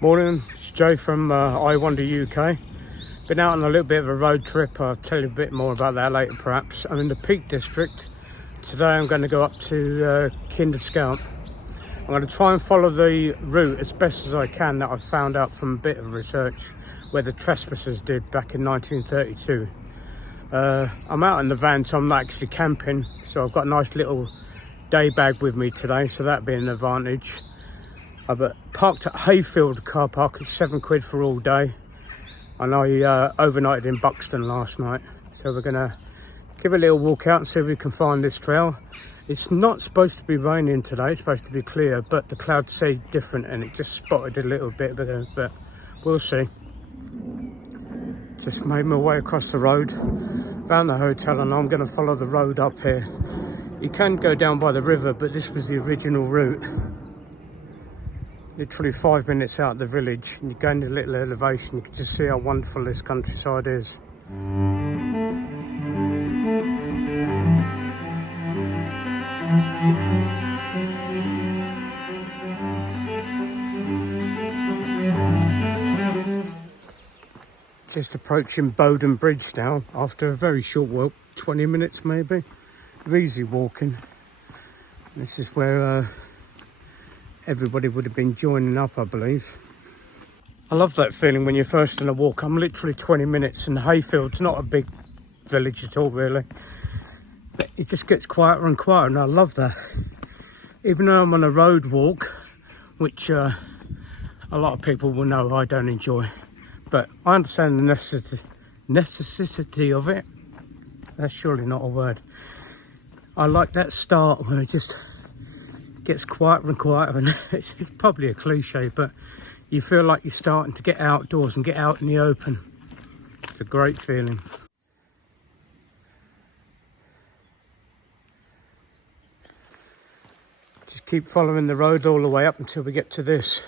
Morning, it's Joe from I Wander UK. Been out on a little bit of a road trip. I'll tell you a bit more about that later perhaps. I'm in the Peak District. Today I'm going to go up to Kinder Scout. I'm going to try and follow the route as best as I can that I've found out from a bit of research where the trespassers did back in 1932. I'm out in the van, so I'm not actually camping, so I've got a nice little day bag with me today, so that'd be an advantage. I've parked at Hayfield car park. It's £7 for all day, and I overnighted in Buxton last night, so we're gonna give a little walk out and see if we can find this trail. It's not supposed to be raining today, it's supposed to be clear, but the clouds say different and it just spotted a little bit, but we'll see. Just made my way across the road, found the hotel, and I'm going to follow the road up here. You can go down by the river, but this was the original route. Literally 5 minutes out of the village, and you go into a little elevation, you can just see how wonderful this countryside is. Just approaching Bowden Bridge now after a very short walk, 20 minutes maybe, of easy walking. This is where everybody would have been joining up, I believe. I love that feeling when you're first on a walk. I'm literally 20 minutes, and Hayfield's not a big village at all really, but it just gets quieter and quieter, and I love that. Even though I'm on a road walk, which a lot of people will know I don't enjoy, but I understand the necessity of it. That's surely not a word. I like that start where it just gets quieter and quieter, and it's probably a cliche, but you feel like you're starting to get outdoors and get out in the open. It's a great feeling. Just keep following the road all the way up until we get to this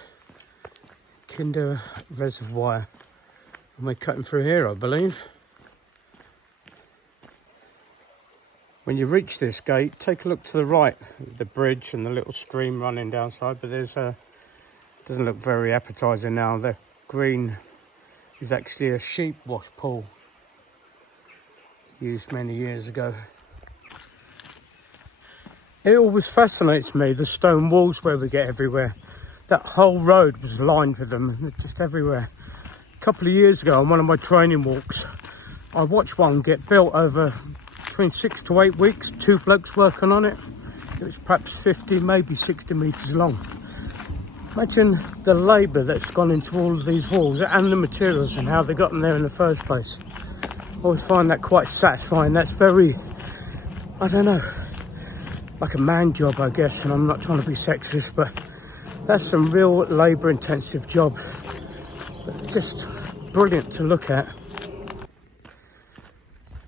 Kinder Reservoir. And we're cutting through here, I believe. When you reach this gate, take a look to the right, the bridge and the little stream running downside, but there's doesn't look very appetizing now. The green is actually a sheep wash pool used many years ago. It always fascinates me, the stone walls where we get everywhere. That whole road was lined with them, they're just everywhere. A couple of years ago on one of my training walks, I watched one get built over between 6 to 8 weeks, 2 blokes working on it. It was perhaps 50, maybe 60 metres long. Imagine the labour that's gone into all of these walls and the materials and how they got them there in the first place. I always find that quite satisfying. That's very, I don't know, like a man job, I guess, and I'm not trying to be sexist, but that's some real labour intensive job. But just brilliant to look at.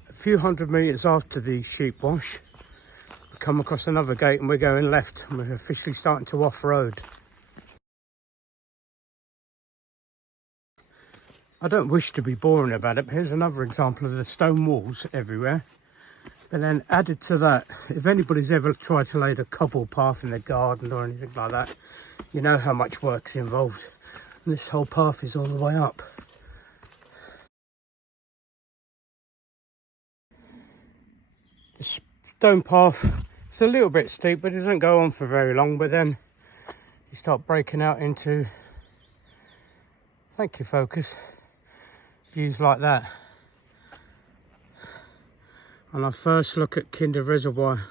A few hundred metres after the sheep wash, we come across another gate and we're going left, and we're officially starting to off-road. I don't wish to be boring about it, but here's another example of the stone walls everywhere. But then added to that, if anybody's ever tried to lay a cobble path in their garden or anything like that, you know how much work's involved. And this whole path is all the way up. The stone path, it's a little bit steep, but it doesn't go on for very long. But then you start breaking out into, thank you focus, views like that. And our first look at Kinder Reservoir.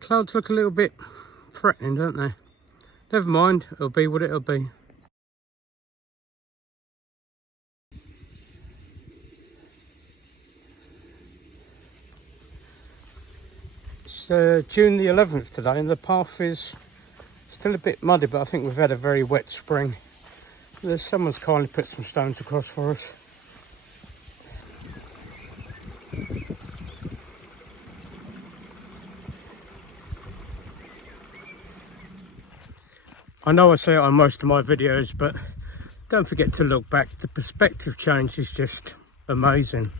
Clouds look a little bit threatening, don't they? Never mind, it'll be what it'll be. It's June the 11th today, and the path is still a bit muddy, but I think we've had a very wet spring. Someone's kindly put some stones across for us. I know I say it on most of my videos, but don't forget to look back. The perspective change is just amazing.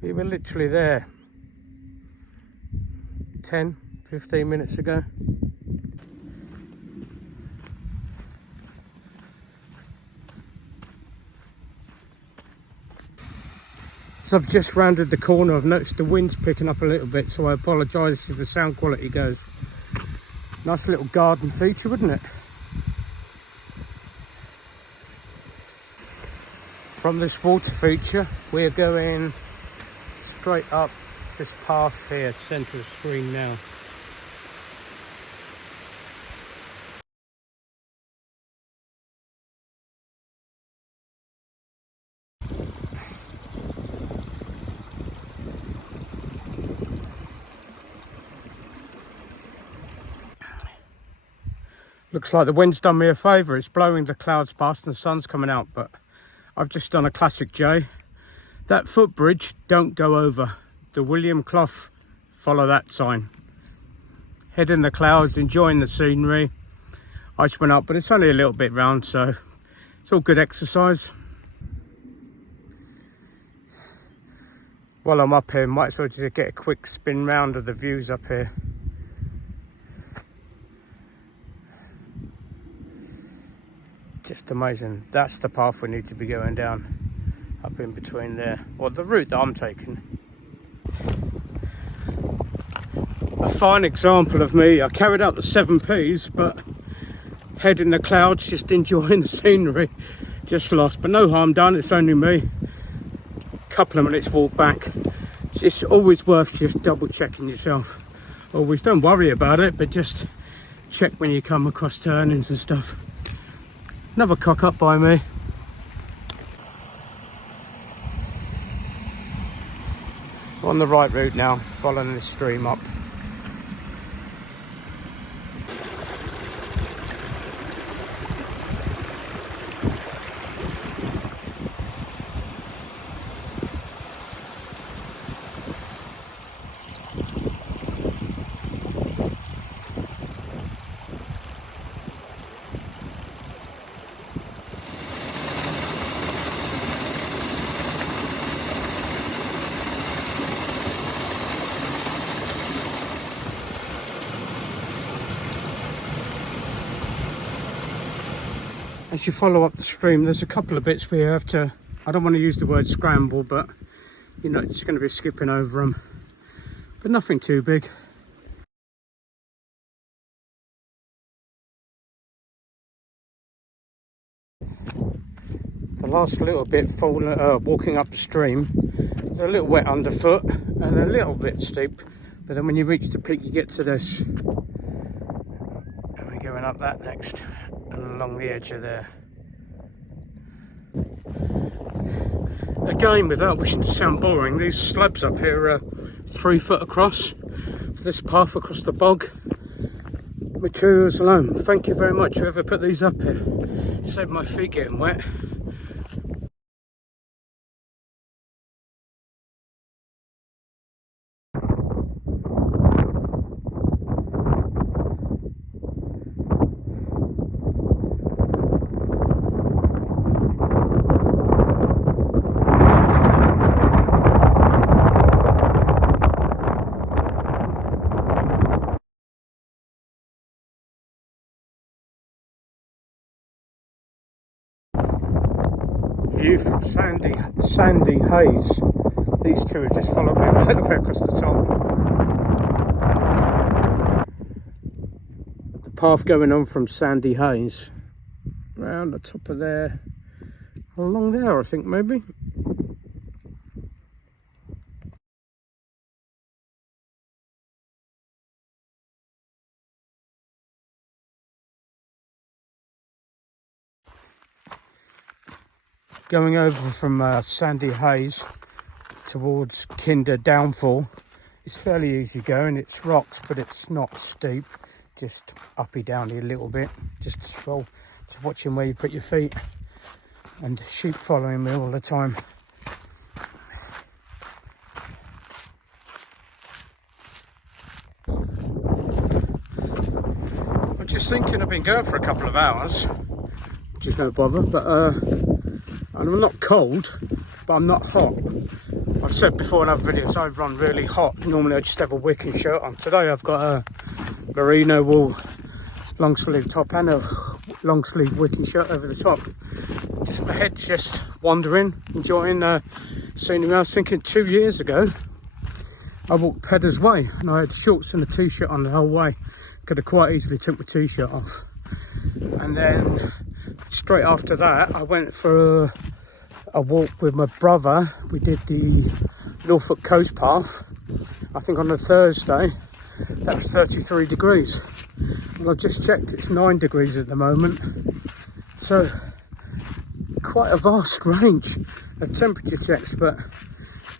We were literally there. 10, 15 minutes ago. So I've just rounded the corner. I've noticed the wind's picking up a little bit, so I apologise if the sound quality goes. Nice little garden feature, wouldn't it? From this water feature, we're going straight up this path here, centre of the screen now. Looks like the wind's done me a favour. It's blowing the clouds past and the sun's coming out, but I've just done a classic J. That footbridge, don't go over. The William Clough, follow that sign. Head in the clouds, enjoying the scenery. I just went up, but it's only a little bit round, so it's all good exercise. While I'm up here, might as well just get a quick spin round of the views up here. Just amazing. That's the path we need to be going down, up in between there, or the route that I'm taking. A fine example of me. I carried out the 7Ps, but head in the clouds, just enjoying the scenery. Just lost, but no harm done. It's only me. Couple of minutes walk back. It's always worth just double checking yourself. Always, don't worry about it, but just check when you come across turnings and stuff. Another cock up by me. On the right route now, following this stream up. As you follow up the stream, there's a couple of bits where you have to, I don't want to use the word scramble, but you know, it's going to be skipping over them, but nothing too big. The last little bit walking up the stream, it's a little wet underfoot and a little bit steep, but then when you reach the peak you get to this, and we're going up that next. Along the edge of there. Again, without wishing to sound boring, these slabs up here are 3 foot across for this path across the bog. Materials alone. Thank you very much whoever put these up here. Saved my feet getting wet. View from Sandy Haze. These two have just followed me right the way across the top. The path going on from Sandy Haze around the top of there, along there I think maybe. Going over from Sandy Haze towards Kinder Downfall, it's fairly easy going. It's rocks, but it's not steep, just uppy downy a little bit, just to stroll. Just watching where you put your feet, and sheep following me all the time. I'm just thinking I've been going for a couple of hours, which is no bother, but I'm not cold, but I'm not hot. I've said before in other videos, I run really hot. Normally I just have a wicking shirt on. Today I've got a merino wool long sleeve top and a long sleeve wicking shirt over the top. Just my head's just wandering, enjoying scenery. I was thinking 2 years ago I walked Pennine Way and I had shorts and a t-shirt on the whole way. Could have quite easily took my t-shirt off. And then straight after that I went for a walk with my brother. We did the Norfolk Coast Path, I think on a Thursday. That was 33 degrees. And I just checked, it's 9 degrees at the moment. So quite a vast range of temperature checks, but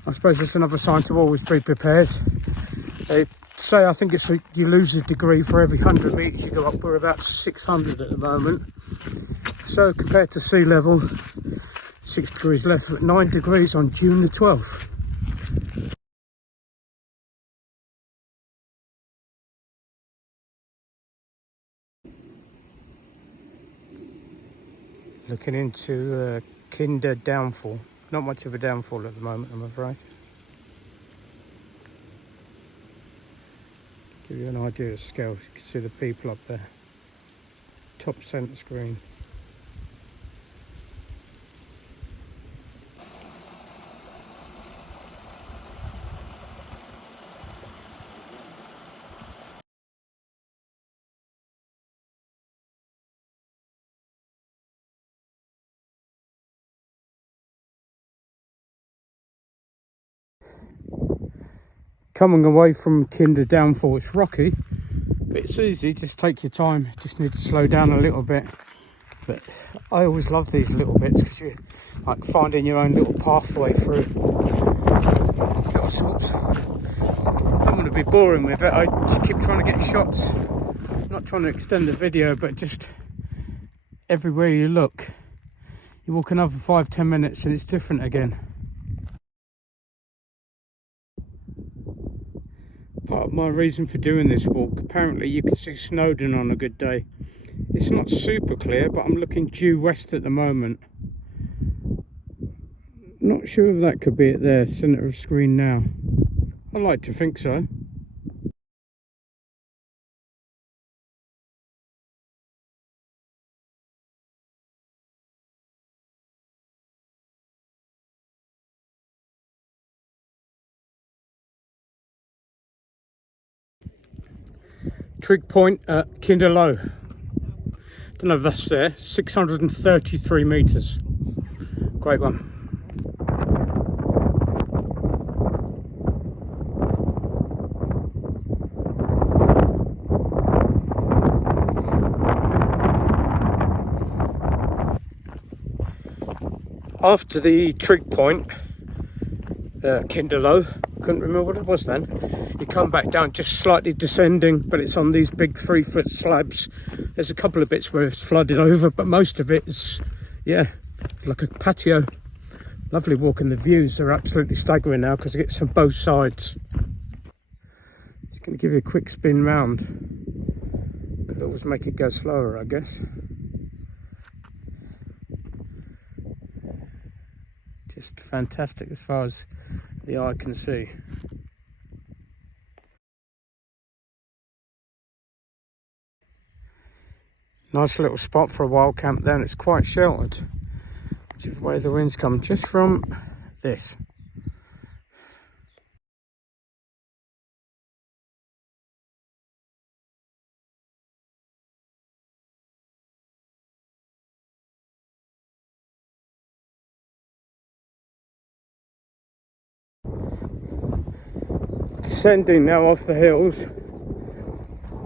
I suppose it's another sign to always be prepared. They say, I think you lose a degree for every 100 metres you go up. We're about 600 at the moment. So compared to sea level, 6 degrees left, at 9 degrees on June the 12th. Looking into Kinder downfall. Not much of a downfall at the moment, I'm afraid. Give you an idea of scale. You can see the people up there. Top centre screen. Coming away from Kinder downfall, it's rocky, but it's easy. Just take your time. Just need to slow down a little bit. But I always love these little bits because you like finding your own little pathway through little sorts. I don't want to be boring with it. I just keep trying to get shots. I'm not trying to extend the video, but just everywhere you look, you walk another 5-10 minutes and it's different again. Part of my reason for doing this walk, apparently you can see Snowdon on a good day. It's not super clear, but I'm looking due west at the moment. Not sure if that could be it there, centre of screen now. I like to think so. Trig point at Kinder Low. Don't know if that's there. 633 metres. Great one. After the trig point, Kinder Low, couldn't remember what it was then. You come back down, just slightly descending, but it's on these big 3-foot slabs. There's a couple of bits where it's flooded over, but most of it is, yeah, like a patio. Lovely walking. The views are absolutely staggering now because it gets on both sides. Just going to give you a quick spin round. Could always make it go slower, I guess. Just fantastic as far as the eye can see. Nice little spot for a wild camp there, and it's quite sheltered, which is where the winds come, just from this. Descending now off the hills,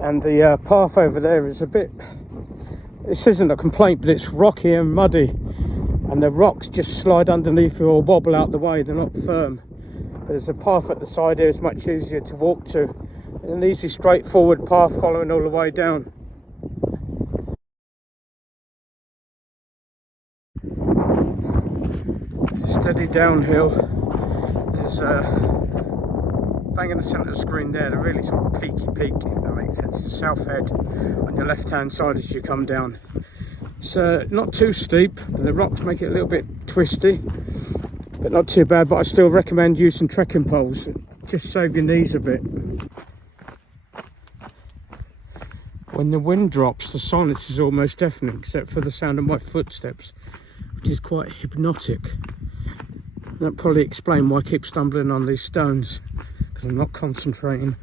and the path over there is a bit, this isn't a complaint, but it's rocky and muddy, and the rocks just slide underneath you or wobble out the way. They're not firm. But there's a path at the side here. It's much easier to walk to, an easy straightforward path following all the way down. Steady downhill. There's bang in the centre of the screen there, the really sort of peaky peak, if that makes sense. The south head on your left hand side as you come down. It's not too steep, but the rocks make it a little bit twisty, but not too bad. But I still recommend using trekking poles, just save your knees a bit. When the wind drops, the silence is almost deafening, except for the sound of my footsteps, which is quite hypnotic. That'll probably explain why I keep stumbling on these stones, because I'm not concentrating.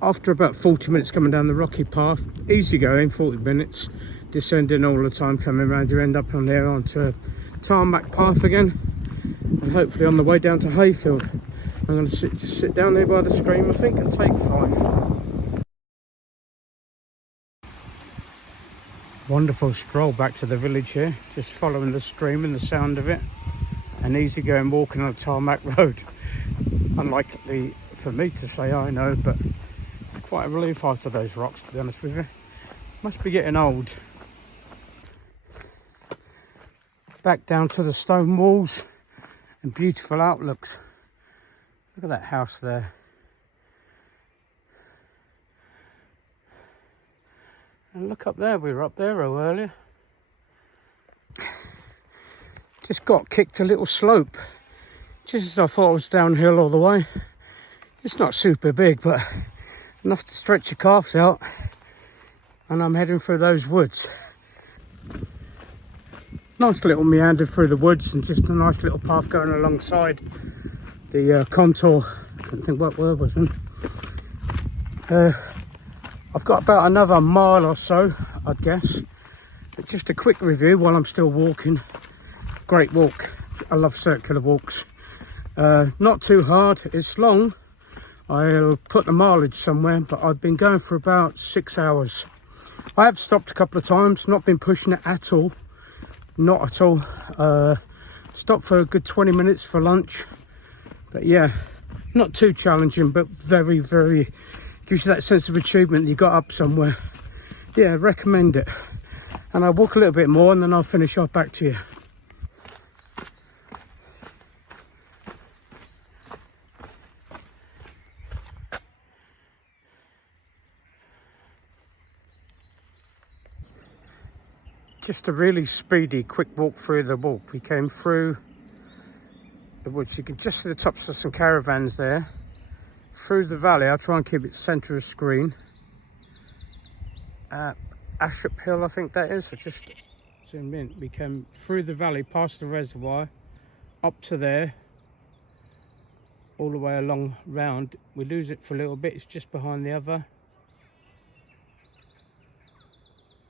After about 40 minutes coming down the rocky path, easy going, 40 minutes, descending all the time, coming around, you end up on there onto a tarmac path again, and hopefully on the way down to Hayfield. I'm going to just sit down there by the stream, I think, and take 5. Wonderful stroll back to the village here, just following the stream and the sound of it. An easy going walking on a tarmac road. Unlikely for me to say I know, but it's quite a relief after those rocks, to be honest with you. Must be getting old. Back down to the stone walls and beautiful outlooks. Look at that house there. And look up there, we were up there earlier. Just got kicked a little slope. Just as I thought it was downhill all the way. It's not super big, but enough to stretch your calves out. And I'm heading through those woods. Nice little meander through the woods and just a nice little path going alongside the contour. I couldn't think what word was in. I've got about another mile or so, I'd guess. But just a quick review while I'm still walking. Great walk. I love circular walks. Not too hard, it's long. I'll put the mileage somewhere, but I've been going for about 6 hours. I have stopped a couple of times, not been pushing it at all. Not at all. Stopped for a good 20 minutes for lunch. But yeah, not too challenging, but very, very, gives you that sense of achievement. You got up somewhere. Yeah, recommend it. And I'll walk a little bit more and then I'll finish off back to you. Just a really speedy, quick walk through the walk. We came through the woods. You can just see the tops of some caravans there. Through the valley, I'll try and keep it centre of screen. Ashop Hill, I think that is. I just zoomed in. We came through the valley, past the reservoir, up to there, all the way along round. We lose it for a little bit. It's just behind the other.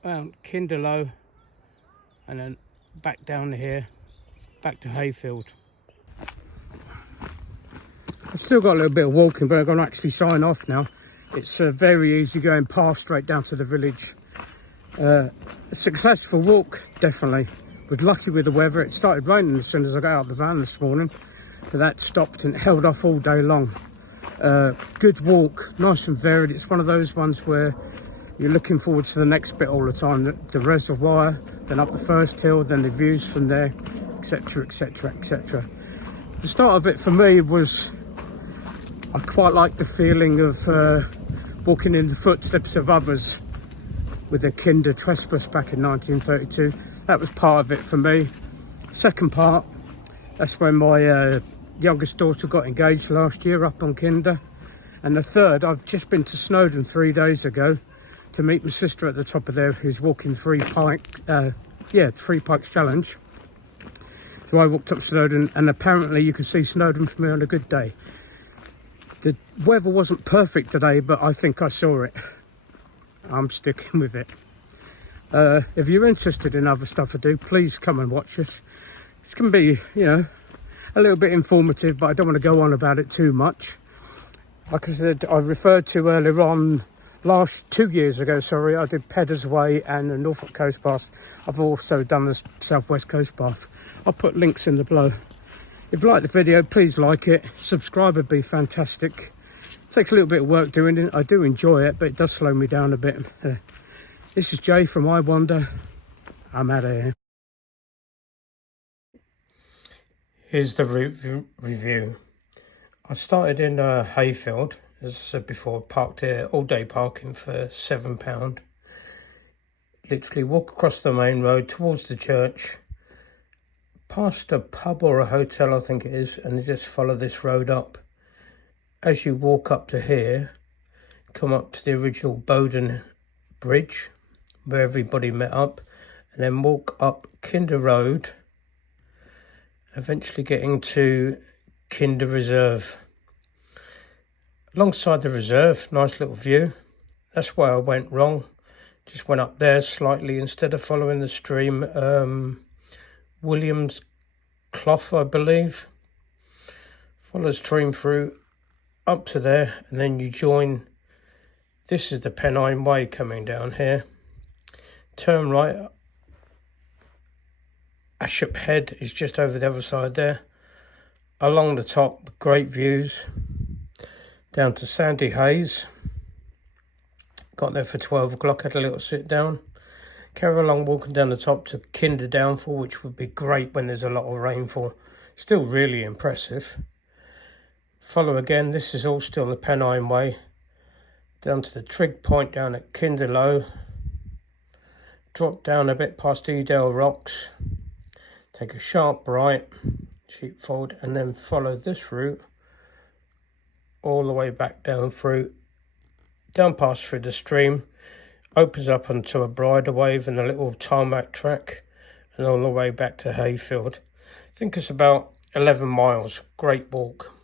Well, Kinderlow. And then back down here, back to Hayfield. I've still got a little bit of walking, but I'm going to actually sign off now. It's a very easy going path straight down to the village. A successful walk, definitely. Was lucky with the weather. It started raining as soon as I got out of the van this morning, but that stopped and it held off all day long. Good walk, nice and varied. It's one of those ones where you're looking forward to the next bit all the time. The reservoir, then up the first hill, then the views from there, etc, etc, etc. The start of it for me was, I quite like the feeling of walking in the footsteps of others with the Kinder Trespass back in 1932. That was part of it for me. Second part, that's when my youngest daughter got engaged last year up on Kinder. And the third, I've just been to Snowdon 3 days ago to meet my sister at the top of there who's walking 3 Pikes Challenge. So I walked up Snowdon and apparently you could see Snowdon from here on a good day. The weather wasn't perfect today, but I think I saw it. I'm sticking with it. If you're interested in other stuff I do, please come and watch us. It's going to be, you know, a little bit informative, but I don't want to go on about it too much. Like I said, I referred to earlier on, 2 years ago, sorry, I did Pennine Way and the Norfolk Coast Path. I've also done the Southwest Coast Path. I'll put links in the below. If you like the video, please like it. Subscribe would be fantastic. It takes a little bit of work doing it. I do enjoy it, but it does slow me down a bit. This is Jay from I Wander. I'm out of here. Here's the review. I started in Hayfield. As I said before, parked here, all day parking for £7. Literally walk across the main road towards the church past a pub or a hotel, I think it is, and you just follow this road up. As you walk up to here, come up to the original Bowden Bridge, where everybody met up, and then walk up Kinder Road, eventually getting to Kinder Reserve. Alongside the reserve, nice little view. That's where I went wrong. Just went up there slightly instead of following the stream. Williams Clough, I believe. Follow the stream through up to there, and then you join. This is the Pennine Way coming down here. Turn right. Ashop Head is just over the other side there. Along the top, great views. Down to Sandy Hayes. Got there for 12 o'clock, had a little sit down. Carry along walking down the top to Kinder Downfall, which would be great when there's a lot of rainfall. Still really impressive. Follow again, this is all still the Pennine Way. Down to the Trig Point down at Kinderlow. Drop down a bit past Edale Rocks. Take a sharp right, sheepfold, and then follow this route all the way back down past through the stream, opens up onto a bridle wave and a little tarmac track, and all the way back to Hayfield. I think it's about 11 miles, great walk.